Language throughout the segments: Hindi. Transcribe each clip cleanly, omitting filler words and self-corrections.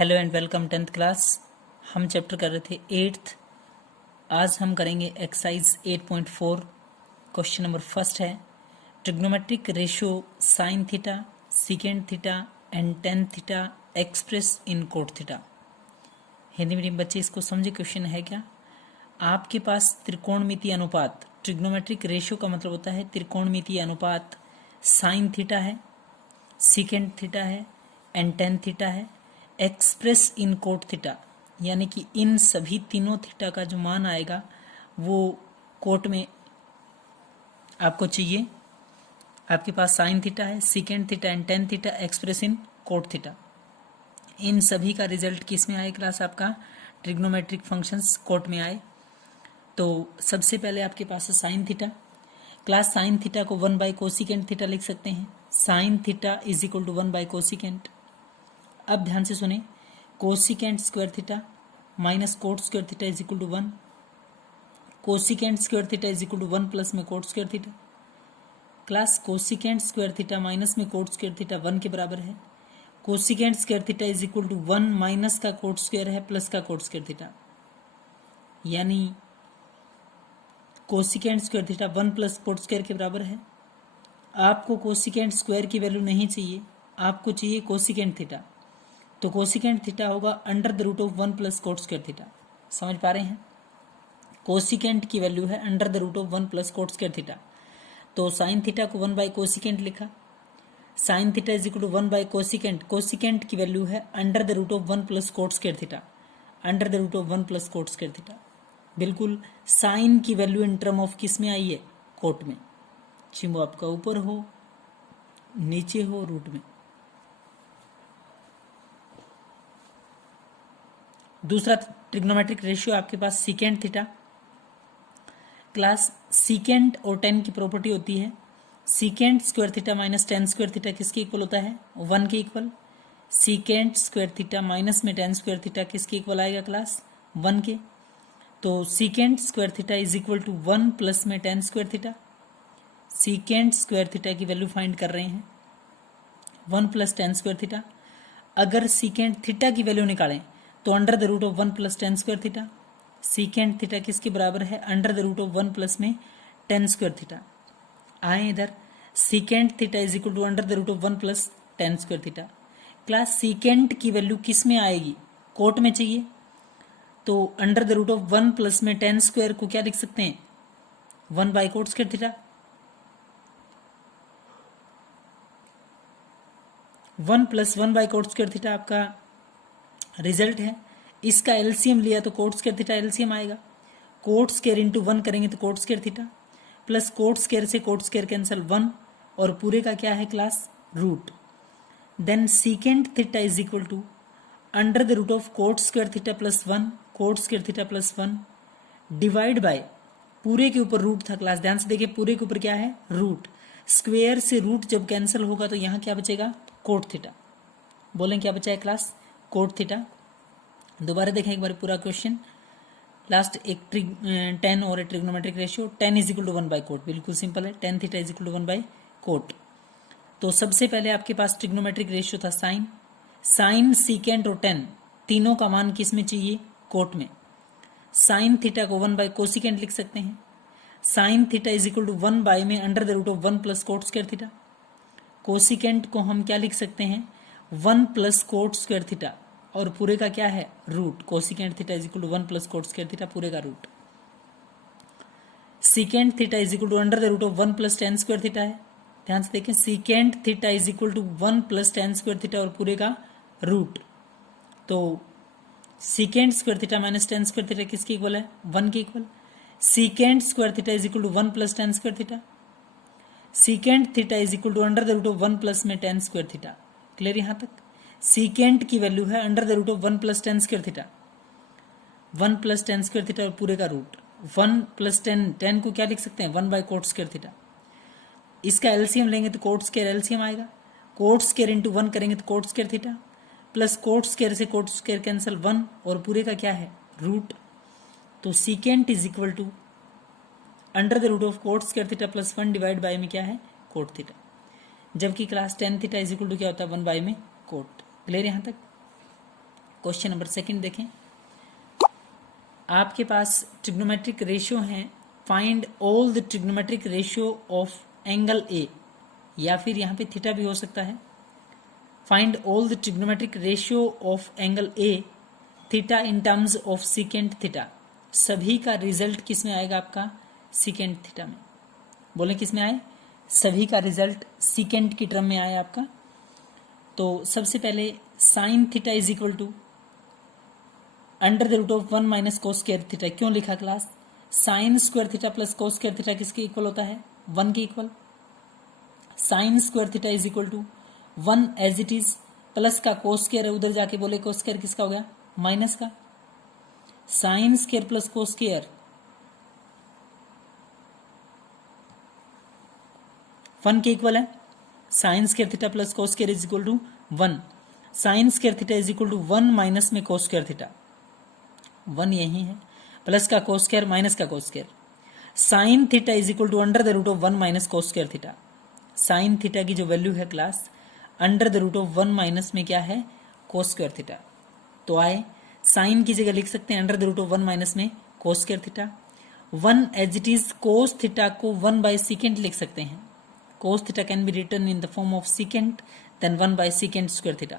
Hello and welcome 10th class. हम चैप्टर कर रहे थे 8th। आज हम करेंगे एक्सरसाइज 8.4। क्वेश्चन नंबर फर्स्ट है trigonometric ratio sine theta सीकेंड theta and tan theta express in cot theta. Hindi medium बच्चे इसको समझे। क्वेश्चन है क्या, आपके पास त्रिकोणमितीय अनुपात, ट्रिग्नोमेट्रिक रेशियो का मतलब होता है त्रिकोणमितीय अनुपात, साइन थीटा है, सीकेंड थीटा है एंड टेन थीटा है, एक्सप्रेस इन कोट थीटा, यानी कि इन सभी तीनों थीटा का जो मान आएगा वो कोट में आपको चाहिए। आपके पास साइन थीटा है, secant theta and tan theta, express in cot theta. इन सभी का रिजल्ट किस में आए क्लास? आपका ट्रिग्नोमेट्रिक फंक्शंस कोट में आए। तो सबसे पहले आपके पास है sine theta. Class sine theta को 1 बाई कोसिकेंट थीटा लिख सकते हैं। Sine theta is equal to 1 by cosecant. अब ध्यान से सुने, cosecant square theta minus cot square theta is equal to 1। Cosecant square theta is equal to 1 plus में cot square theta. Class cosecant square theta minus में कोट स्क्वायर थीटा 1 के बराबर है। Cosecant square theta is equal to 1 minus का कोट स्क्वायर है प्लस का कोट स्क्वायर थीटा, यानी cosecant square theta 1 plus coat square के बराबर है। आपको कोसिकेंट स्क्वायर की वैल्यू नहीं चाहिए, आपको चाहिए कोसिकेंट थीटा। तो कोसिकेंट थीटा होगा under the root of 1 plus coat square theta. समझ पा रहे हैं? कोसिकेंट की वैल्यू है under the root of 1 plus coat square theta. तो साइन थीटा को 1 बाई कोसिकेंट लिखा। Sine theta is equal to 1 by cosecant. Cosecant की वैल्यू है under the root of 1 plus coat square theta. Under the root of 1 plus coat square theta. बिल्कुल साइन की वैल्यू इन टर्म ऑफ किस में आई है? कोट में। चाहे वो आपका ऊपर हो, नीचे हो, रूट में। दूसरा ट्रिग्नोमेट्रिक रेशियो आपके पास सीकेंट थीटा। क्लास सीकेंट और टेन की प्रॉपर्टी होती है secant square theta minus tan square theta किसके इक्वल होता है? 1 के equal. Secant square theta minus में टेन स्क्वायर थीटा किसके इक्वल आएगा क्लास? 1 के। तो secant square theta is equal to 1 plus में tan square theta. Secant square theta की वैल्यू फाइंड कर रहे हैं 1 प्लस टेन स्क्वायर थीटा। अगर सीकेंट थीटा की वैल्यू निकालें तो under the root of 1 plus tan square theta. Secant theta किसके बराबर है? Under the root of 1 plus में टेन स्क्वायर थीटा। आए इधर, secant theta is equal to under the root of 1 plus tan square theta. Class secant की वैल्यू किस में आएगी? कोट में चाहिए। तो under the root of 1 plus में टेन स्क्वायर को क्या लिख सकते हैं? 1 by cot square theta. 1 plus 1 by cot square theta आपका रिजल्ट है। इसका एलसीएम लिया तो कोट स्क्वायर थीटा एलसीएम आएगा। कोट स्क्वायर इंटू 1 करेंगे तो cot square theta, plus coat square से कोट स्क्वायर कैंसिल 1, और पूरे का क्या है class? Root. Then secant theta is equal to under the root of cot square theta plus 1, cot square theta plus 1 divide bye, पूरे के ऊपर रूट था क्लास, ध्यान से देखिए पूरे के ऊपर क्या है? रूट। स्क्वेयर से रूट जब कैंसिल होगा तो यहाँ क्या बचेगा? Cot theta. बोलें क्या बचा है क्लास? Cot theta. दोबारा देखें एक बार पूरा क्वेश्चन। लास्ट एक टेन और trigonometric ratio, tan is equal to 1 by cot, बिल्कुल सिंपल है। Tan theta is equal to 1 by cot. तो सबसे पहले आपके पास ट्रिग्नोमेट्रिक रेशियो था साइन। साइन, सीकेंट और टेन तीनों का मान किस में चाहिए? कोट में। साइन थीटा को 1 बाई कोसिकेंट लिख सकते हैं। Sine theta is equal to 1 by में under the root of 1 plus coat square theta. Cosecant को हम क्या लिख सकते हैं? 1 प्लस कोट स्क्वायर थीटा, और पूरे का क्या है? Root. Cosecant theta is equal to 1 plus coat square theta, पूरे का root. Secant theta is equal to under the root of 1 plus tan square theta है। ध्यान से देखें, secant theta is equal to 1 plus tan square theta और पूरे का रूट। तो secant square theta minus tan square theta किसके इक्वल है? 1 के equal. Secant square theta is equal to 1 plus tan square theta. Secant theta is equal to under the root of 1 plus में टेन स्क्वायर थीटा। क्लियर यहां तक? सीकेंट की वैल्यू है under the root of 1 plus tan square theta. 1 plus tan square theta और पूरे का रूट। 1 प्लस टेन, टेन को क्या लिख सकते हैं? 1 बाई कोट स्क्वायर थीटा। इसका एलसीएम लेंगे तो कोट स्क्वायर एलसीएम आएगा। कोट स्क्वायर इंटू 1 करेंगे तो cot square theta, plus coat square से कोट स्क्वायर कैंसिल 1, और पूरे का क्या है? रूट। तो secant is equal to under the root of cot square theta plus 1 divide by में क्या है? Cot theta. जबकि class tan theta is equal to क्या होता है? 1 बाई में कोट। क्लियर यहां तक? क्वेश्चन नंबर सेकंड देखें। आपके पास ट्रिग्नोमेट्रिक रेशियो हैं, find all the trigonometric ratio of angle A, या फिर यहाँ पे थीटा भी हो सकता है। Find all the trigonometric ratio of angle A theta in terms of secant theta. सभी का रिजल्ट किस में आएगा आपका? सीकेंट थीटा में। बोले किस में आए? सभी का रिजल्ट सीकेंट की टर्म में आए आपका। तो सबसे पहले sine theta is equal to under the root of 1 minus cos square theta. क्यों लिखा class? Sine square theta plus cos square theta किसके इक्वल होता है? 1 के इक्वल। Sine square theta is equal to 1 as it is, plus का कोस स्क्वायर है, उधर जाके बोले कोस स्क्वायर किसका हो गया? माइनस का। Sine square plus cos square 1 के इक्वल है। Sine square theta plus cos square is equal to 1। Sine square theta is equal to 1 minus में कोस स्क्वायर थीटा, 1 यही है, प्लस का कोस स्क्वायर माइनस का cos square. Sine theta is equal to under the root of 1 minus cos square theta. Sine theta की जो वैल्यू है class, under the root of 1 minus में क्या है? Cos square theta. तो आए साइन की जगह लिख सकते हैं under the root of 1 minus में cos square theta. 1 as it is cos theta को 1 बाय सीकेंट लिख सकते हैं। कोस theta can be written in the form of secant then 1 by secant square theta.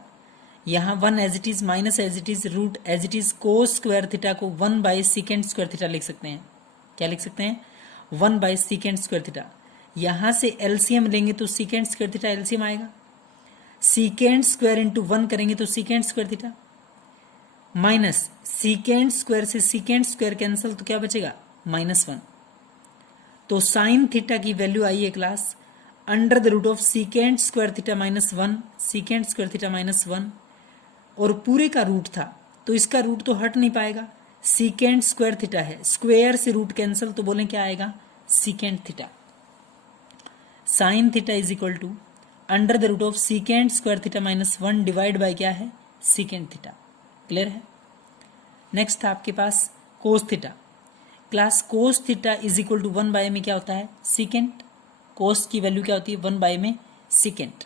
यहाँ 1 as it is minus as it is root as it is cos square theta को 1 बाय सीकेंट स्क्वायर थीटा लिख सकते हैं। क्या लिख सकते हैं? 1 बाय सीकेंट स्क्वायर थीटा। यहाँ से एलसीएम लेंगे तो सीकेंट स्क्वायर थीटा एलसीएम आएगा। सीकेंट स्क्वायर इंटू 1 करेंगे तो secant square theta, minus secant square से सीकेंट स्क्वायर कैंसिल, तो क्या बचेगा? -1। तो साइन थीटा की वैल्यू आई है class under the root of secant square theta -1, secant square theta -1, और पूरे का रूट था तो इसका रूट तो हट नहीं पाएगा, सीकेंट स्क्वायर थीटा है, स्क्वायर से रूट कैंसिल, तो बोलें क्या आएगा? Secant theta. Sine theta is equal to under the root of secant square theta -1 divide by क्या है? Secant theta. क्लियर है? नेक्स्ट था आपके पास cos theta. Class cos theta is equal to 1 by में क्या होता है? सीकेंट। कोस की वैल्यू क्या होती है? 1 बाय में सीकेंट।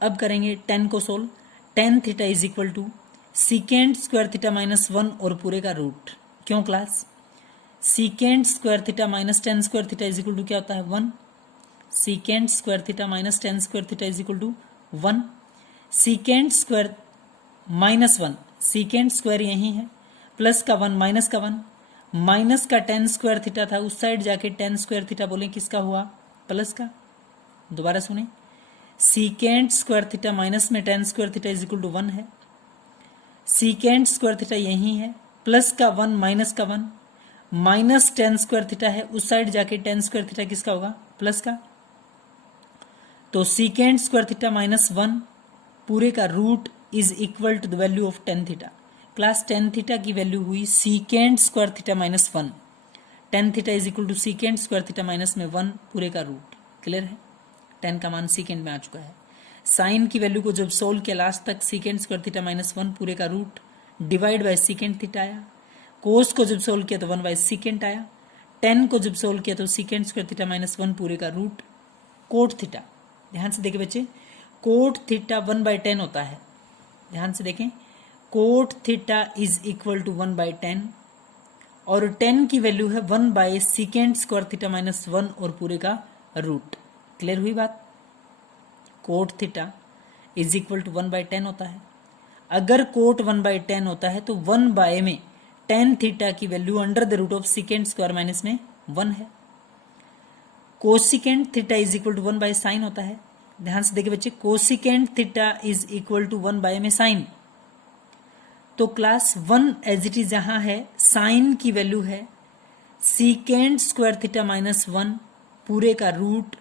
अब करेंगे टेन को solve. Tan theta is equal to secant square theta -1 और पूरे का रूट। क्यों class? Secant square theta minus tan square theta is equal to क्या होता है? 1। Secant square theta minus tan square theta is equal to 1। Secant square -1, secant square यही है, प्लस का 1 माइनस का 1, माइनस का टेन स्क्वायर थीटा था, उस साइड जाके टेन स्क्वायर थीटा बोले किसका हुआ? प्लस का। दोबारा सुने, सीकेंट स्क्वायर थीटा माइनस में tan square theta is equal to 1 है, सीकेंट स्क्वायर थीटा यही है, प्लस का 1 माइनस का 1, माइनस टेन स्क्वायर थीटा है, उस साइड जाके टेन स्क्वायर थीटा किसका होगा? प्लस का। तो सीकेंट स्क्वायर थीटा -1 पूरे का root is equal to the value of tan theta. Class tan theta की वैल्यू हुई secant square theta -1। Tan theta is equal to secant square theta -1 पूरे का रूट। क्लियर है? टेन का मान सीकेंट में आ चुका है। साइन की वैल्यू को जब सोल्व किया लास्ट तक, सीकेंट स्क्वायर थीटा -1 पूरे का root divide by secant theta आया। कोस को जब सोल्व किया तो 1 बाय सीकेंट आया। टेन को जब सोल्व किया तो सीकेंट स्क्वायर थीटा -1 पूरे का रूट। कोट थीटा, ध्यान से देखें बच्चे, कोट थीटा 1 बाय 10 होता है। ध्यान से देखें, cot theta is equal to 1 by 10 और 10 की वैल्यू है 1 बाय सीकेंट स्क्वायर थीटा -1 और पूरे का रूट। क्लियर हुई बात? Cot theta is equal to 1 by 10 होता है। अगर कोट 1 बाय 10 होता है तो 1 बाय में टेन थीटा की value under the root of secant square minus में 1 है। Cosecant theta is equal to 1 by sine होता है। ध्यान से देखिए बच्चे, cosecant theta is equal to 1 by में साइन। तो क्लास 1 एज इट इज यहां है, साइन की वैल्यू है सीकेंट स्क्वायर थीटा -1 पूरे का रूट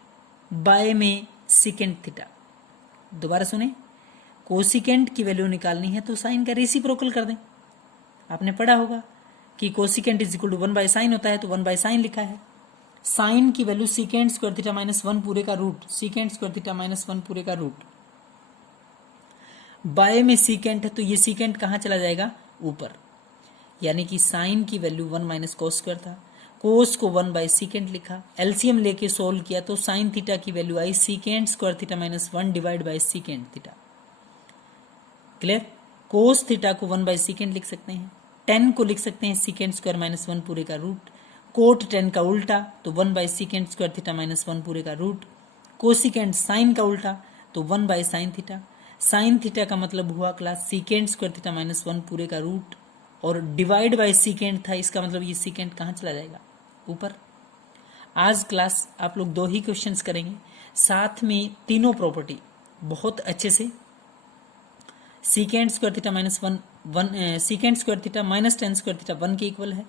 बाय में सीकेंट थीटा। दोबारा सुने, कोसिकेंट की वैल्यू निकालनी है तो साइन का रेसिप्रोकल कर दें। आपने पढ़ा होगा कि cosecant is equal to 1 by sine होता है, तो 1 बाय साइन लिखा है। साइन की वैल्यू सीकेंट स्क्वायर थीटा -1 पूरे का रूट, सीकेंट स्क्वायर थीटा -1 पूरे का रूट। बाय में सीकेंट है तो ये सीकेंट कहां चला जाएगा? ऊपर। यानी कि साइन की वैल्यू 1 माइनस कोस स्क्वायर था, कोस को 1 बाय सीकेंट लिखा, एलसीएम लेके सोल्व किया तो साइन थीटा की value I secant square theta -1 divide by secant theta. Clear? Cos theta को 1/सेकेंड लिख सकते हैं, टेन को लिख सकते हैं सेकेंड स्क्वायर माइनस 1 पूरे का रूट, कोट टेन का उल्टा तो 1/सेकेंड स्क्वायर थीटा माइनस 1 पूरे का रूट, कोसिकेंड साइन का उल्टा तो 1/साइन थीटा, साइन थीटा का मतलब हुआ class second square theta minus 1 पूरे का रूट, और डिवाइड बाय सेकेंड था, इसका मतलब ये सेकेंड कहाँ चला जाएगा, ऊपर। आज क्लास आप लोग 2 ही क्वेश्चंस करेंगे, साथ में तीनों प्रॉपर्टी बहुत अच्छे से, secant square theta minus 1 secant square theta minus tan square theta 1 के इक्वल है,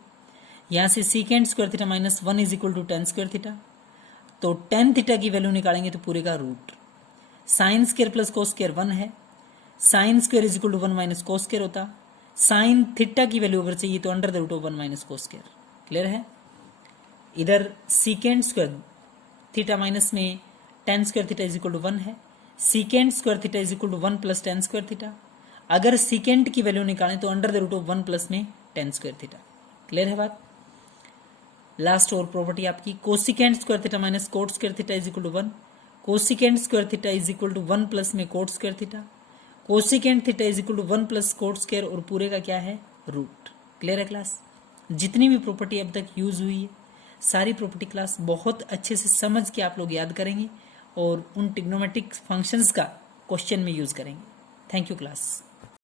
यहाँ से secant square theta minus 1 is equal to tan square theta, तो टेन थीटा की वैल्यू निकालेंगे तो पूरे का root, sine square plus cos square 1 है, sine square is equal to 1 minus cos square होता, साइन थीटा की वैल्यू अगर चाहिए तो under the root of 1 minus cos square. Clear है। इधर सीकेंड स्क्वायर थीटा माइनस में tan square theta is equal to 1 है, secant square theta is equal to 1 plus tan square theta, अगर सीकेंड की वैल्यू निकालें तो under the root of 1 plus में टेन स्क्वायर थीटा। क्लियर है बात। लास्ट और प्रॉपर्टी आपकी, cosecant square theta minus cot square theta is equal to 1, cosecant square theta is equal to 1 plus में cot square theta, cosecant theta is equal to 1 plus coat square और पूरे का क्या है, रूट। क्लियर है क्लास। जितनी भी प्रॉपर्टी अब तक यूज हुई है सारी प्रॉपर्टी क्लास बहुत अच्छे से समझ के आप लोग याद करेंगे और उन ट्रिग्नोमेट्रिक फंक्शंस का क्वेश्चन में यूज करेंगे। Thank you class.